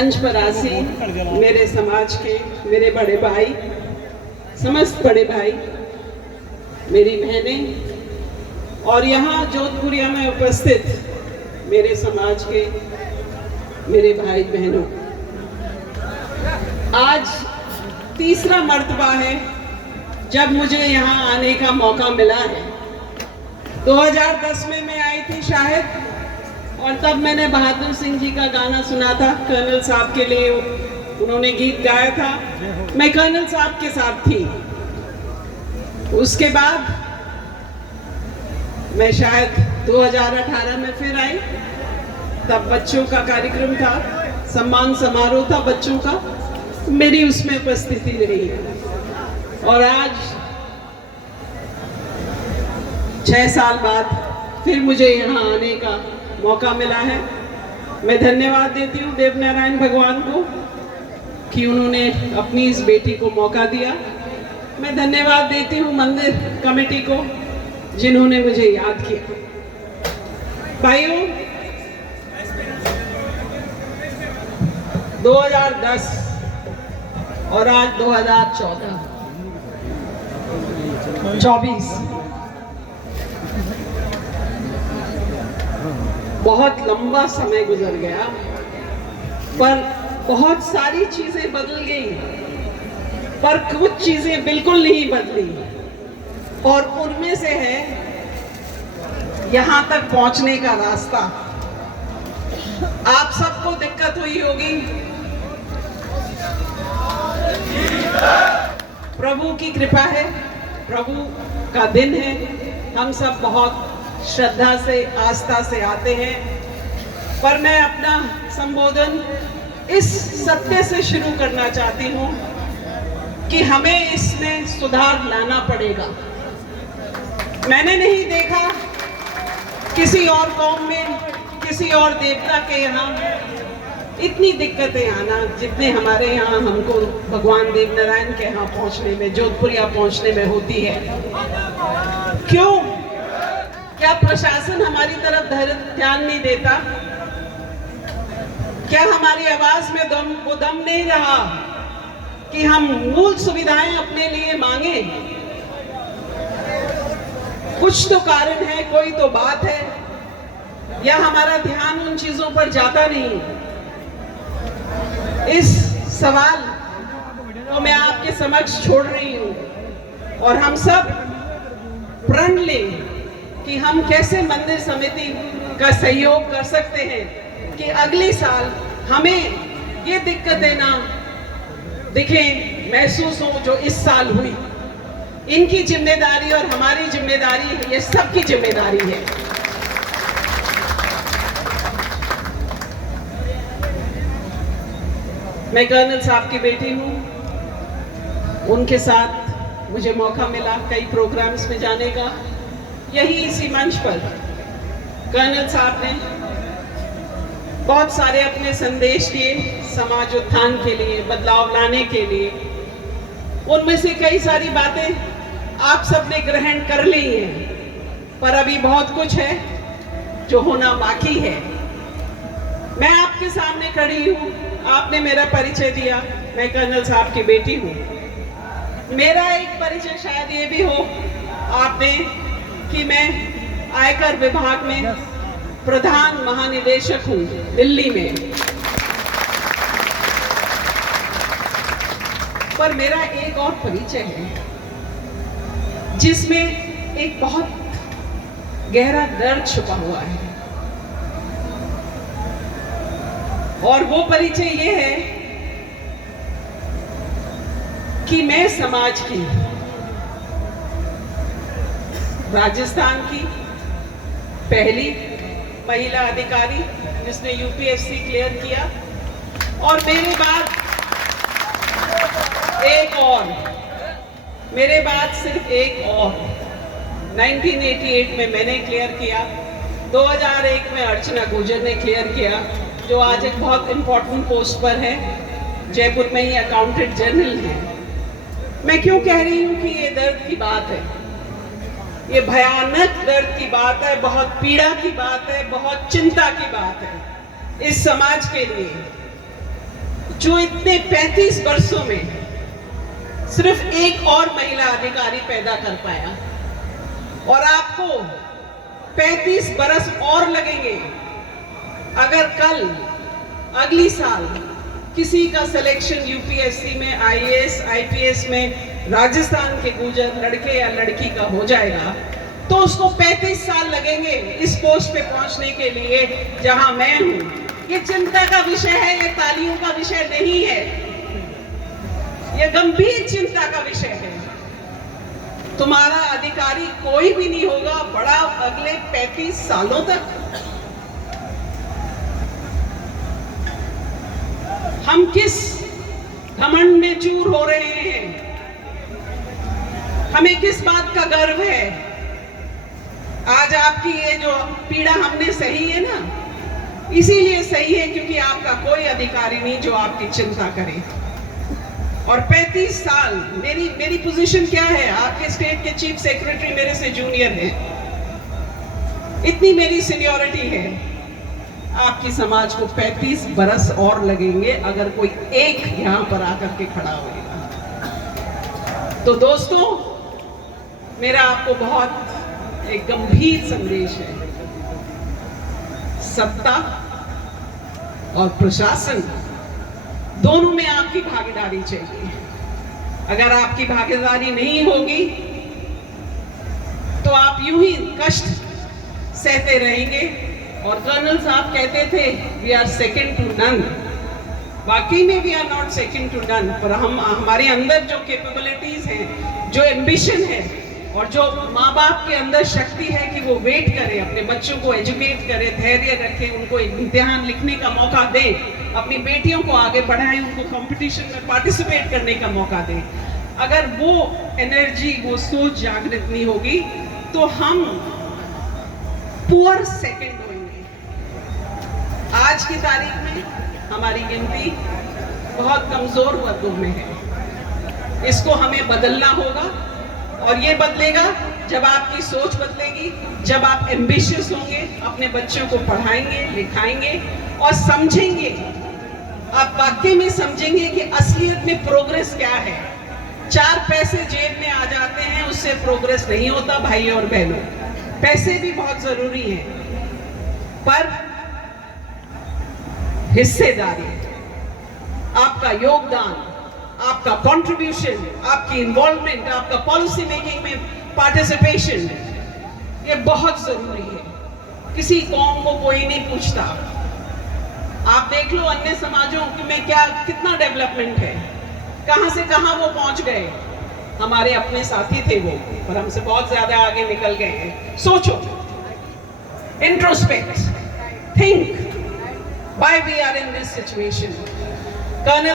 मंच पर आसी मेरे समाज के मेरे बड़े भाई, समस्त बड़े भाई, मेरी बहनें और यहाँ जोधपुरिया में उपस्थित मेरे समाज के मेरे भाई बहनों, आज तीसरा मर्तबा है जब मुझे यहाँ आने का मौका मिला है। 2010 में मैं आई थी शायद, और तब मैंने बहादुर सिंह जी का गाना सुना था, कर्नल साहब के लिए उन्होंने गीत गाया था, मैं कर्नल साहब के साथ थी। उसके बाद मैं शायद 2018 में फिर आई, तब बच्चों का कार्यक्रम था, सम्मान समारोह था बच्चों का, मेरी उसमें उपस्थिति रही। और आज 6 साल बाद फिर मुझे यहाँ आने का मौका मिला है। मैं धन्यवाद देती हूँ देवनारायण भगवान को कि उन्होंने अपनी इस बेटी को मौका दिया। मैं धन्यवाद देती हूँ मंदिर कमेटी को जिन्होंने मुझे याद किया। भाइयों, 2010 और आज 2024 बहुत लंबा समय गुजर गया, पर बहुत सारी चीजें बदल गई, पर कुछ चीजें बिल्कुल नहीं बदली। और उनमें से है यहां तक पहुंचने का रास्ता। आप सबको दिक्कत हुई होगी, प्रभु की कृपा है, प्रभु का दिन है, हम सब बहुत श्रद्धा से आस्था से आते हैं। पर मैं अपना संबोधन इस सत्य से शुरू करना चाहती हूँ कि हमें इसमें सुधार लाना पड़ेगा। मैंने नहीं देखा किसी और कौम में, किसी और देवता के यहाँ इतनी दिक्कतें आना जितने हमारे यहाँ हमको भगवान देवनारायण के यहाँ पहुँचने में, जोधपुरिया पहुँचने में होती है। क्यों? क्या प्रशासन हमारी तरफ ध्यान नहीं देता? क्या हमारी आवाज में वो दम नहीं रहा कि हम मूल सुविधाएं अपने लिए मांगे? कुछ तो कारण है, कोई तो बात है, या हमारा ध्यान उन चीजों पर जाता नहीं? इस सवाल को मैं आपके समक्ष छोड़ रही हूं, और हम सब प्रण लें कि हम कैसे मंदिर समिति का सहयोग कर सकते हैं कि अगले साल हमें ये दिक्कतें ना दिखें, महसूस हो जो इस साल हुई। इनकी जिम्मेदारी और हमारी जिम्मेदारी, ये सबकी जिम्मेदारी है। मैं कर्नल साहब की बेटी हूँ, उनके साथ मुझे मौका मिला कई प्रोग्राम्स में जाने का। यही इसी मंच पर कर्नल साहब ने बहुत सारे अपने संदेश दिए समाज उत्थान के लिए, बदलाव लाने के लिए। उनमें से कई सारी बातें आप सबने ग्रहण कर ली हैं, पर अभी बहुत कुछ है जो होना बाकी है। मैं आपके सामने खड़ी हूँ, आपने मेरा परिचय दिया, मैं कर्नल साहब की बेटी हूँ। मेरा एक परिचय शायद ये भी हो आपने कि मैं आयकर विभाग में प्रधान महानिदेशक हूँ दिल्ली में। पर मेरा एक और परिचय है जिसमें एक बहुत गहरा दर्द छुपा हुआ है, और वो परिचय ये है कि मैं समाज की, राजस्थान की पहली महिला अधिकारी जिसने यूपीएससी क्लियर किया, और मेरे बाद एक और, मेरे बाद सिर्फ एक और 1988 में मैंने क्लियर किया, 2001 में अर्चना गुर्जर ने क्लियर किया, जो आज एक बहुत इंपॉर्टेंट पोस्ट पर है, जयपुर में ही अकाउंटेंट जनरल है। मैं क्यों कह रही हूँ कि ये दर्द की बात है, ये भयानक दर्द की बात है, बहुत पीड़ा की बात है, बहुत चिंता की बात है इस समाज के लिए। जो इतने 35 वर्षों में सिर्फ एक और महिला अधिकारी पैदा कर पाया, और आपको 35 बरस और लगेंगे अगर कल अगली साल किसी का सिलेक्शन यूपीएससी में, आईएएस, आईपीएस में राजस्थान के गुर्जर लड़के या लड़की का हो जाएगा, तो उसको 35 साल लगेंगे इस पोस्ट पे पहुंचने के लिए जहां मैं हूं। ये चिंता का विषय है, ये तालियों का विषय नहीं है, ये गंभीर चिंता का विषय है। तुम्हारा अधिकारी कोई भी नहीं होगा बड़ा अगले 35 सालों तक। हम किस घमंड में चूर हो रहे हैं? हमें किस बात का गर्व है? आज आपकी ये जो पीड़ा हमने सही है ना, इसीलिए सही है क्योंकि आपका कोई अधिकारी नहीं जो आपकी चिंता करे। और 35 साल मेरी पोजीशन क्या है? आपके स्टेट के चीफ सेक्रेटरी मेरे से जूनियर है, इतनी मेरी सीनियरिटी है। आपकी समाज को 35 बरस और लगेंगे अगर कोई एक यहां पर आकर के खड़ा होगा। तो दोस्तों, मेरा आपको बहुत एक गंभीर संदेश है। सत्ता और प्रशासन दोनों में आपकी भागीदारी चाहिए। अगर आपकी भागीदारी नहीं होगी तो आप यूं ही कष्ट सहते रहेंगे। और कर्नल साहब कहते थे we are second to none. वाकई में we are not second to none, पर हमारे अंदर जो कैपेबिलिटीज हैं, जो एम्बिशन है, और जो माँ बाप के अंदर शक्ति है कि वो वेट करे, अपने बच्चों को एजुकेट करे, धैर्य रखे, उनको इम्तिहान लिखने का मौका दे, अपनी बेटियों को आगे बढ़ाए, उनको कंपटीशन में पार्टिसिपेट करने का मौका दे। अगर वो एनर्जी, वो सोच जागृत नहीं होगी तो हम पुअर सेकंड होंगे। आज की तारीख में हमारी गिनती बहुत कमजोर वर्गों में है। इसको हमें बदलना होगा, और ये बदलेगा जब आपकी सोच बदलेगी, जब आप एम्बिशियस होंगे, अपने बच्चों को पढ़ाएंगे, लिखाएंगे और समझेंगे। आप वाकई में समझेंगे कि असलियत में प्रोग्रेस क्या है। 4 पैसे जेब में आ जाते हैं, उससे प्रोग्रेस नहीं होता भाई और बहनों। पैसे भी बहुत जरूरी हैं, पर हिस्सेदारी, आपका योगदान, आपका कंट्रीब्यूशन, आपकी इन्वॉल्वमेंट, आपका पॉलिसी मेकिंग में पार्टिसिपेशन, ये बहुत जरूरी है। किसी कौम को कोई नहीं पूछता। आप देख लो अन्य समाजों में कितना डेवलपमेंट है, कहां से कहां वो पहुंच गए। हमारे अपने साथी थे वो, पर हमसे बहुत ज्यादा आगे निकल गए हैं। सोचो, introspect, think why we are in this situation. Colonel